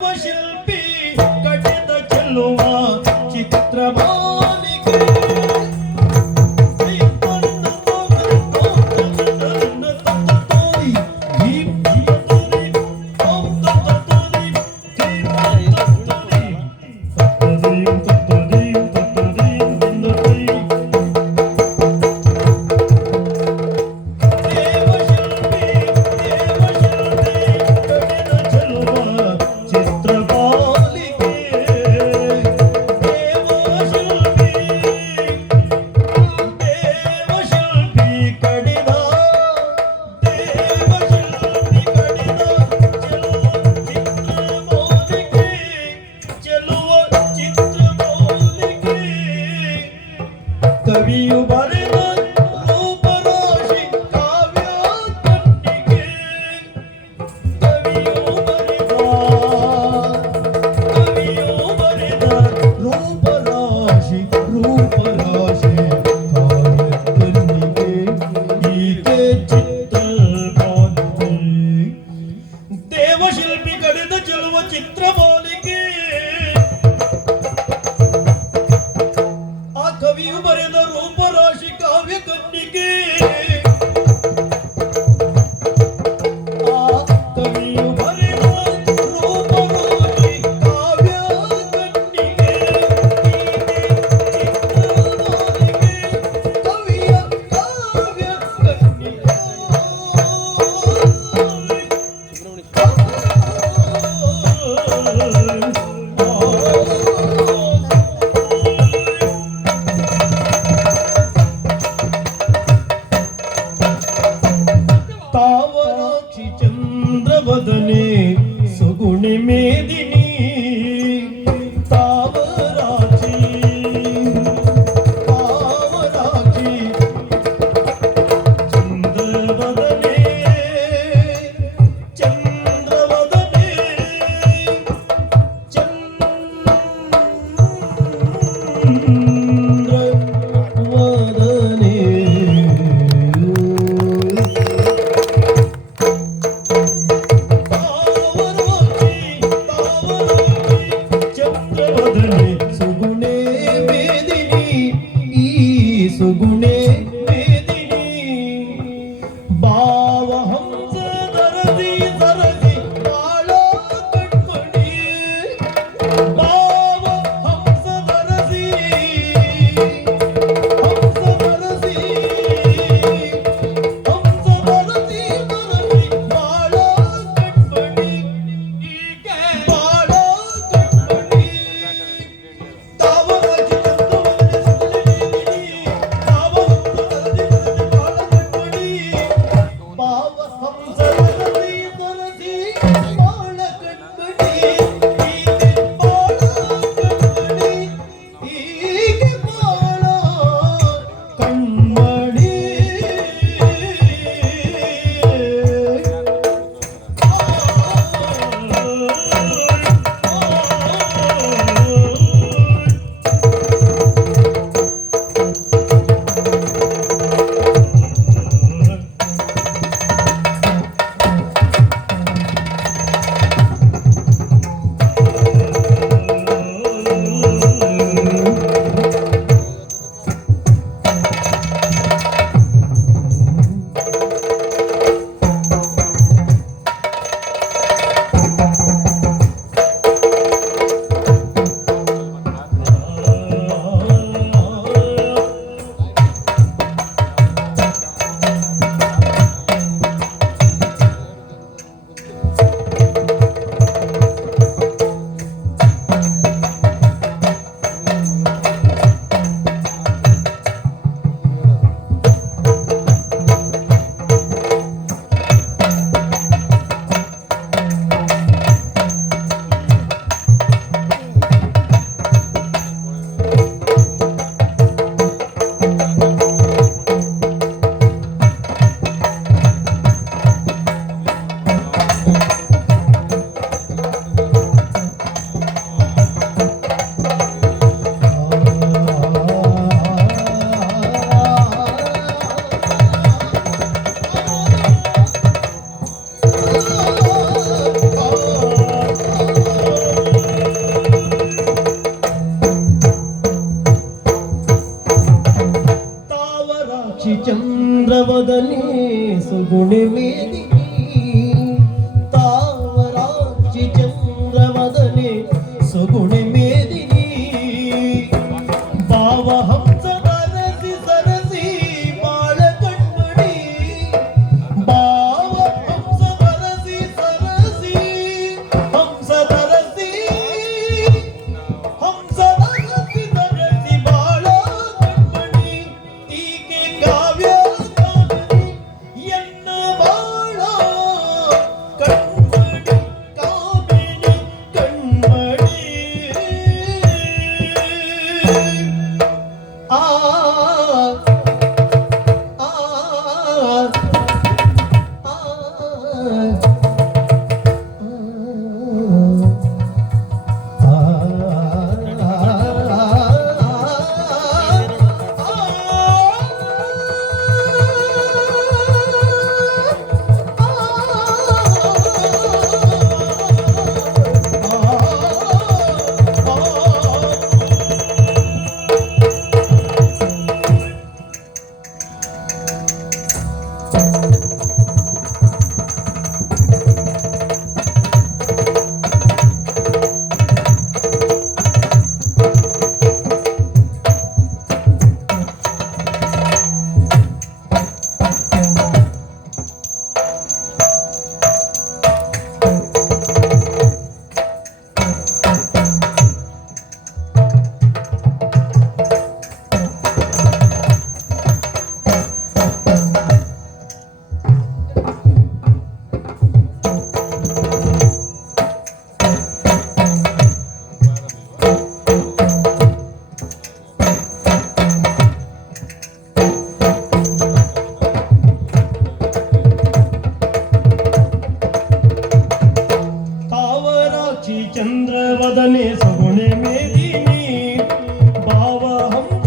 ಶಿಲ್ಪಿ 嗯 ഗുണി اللهم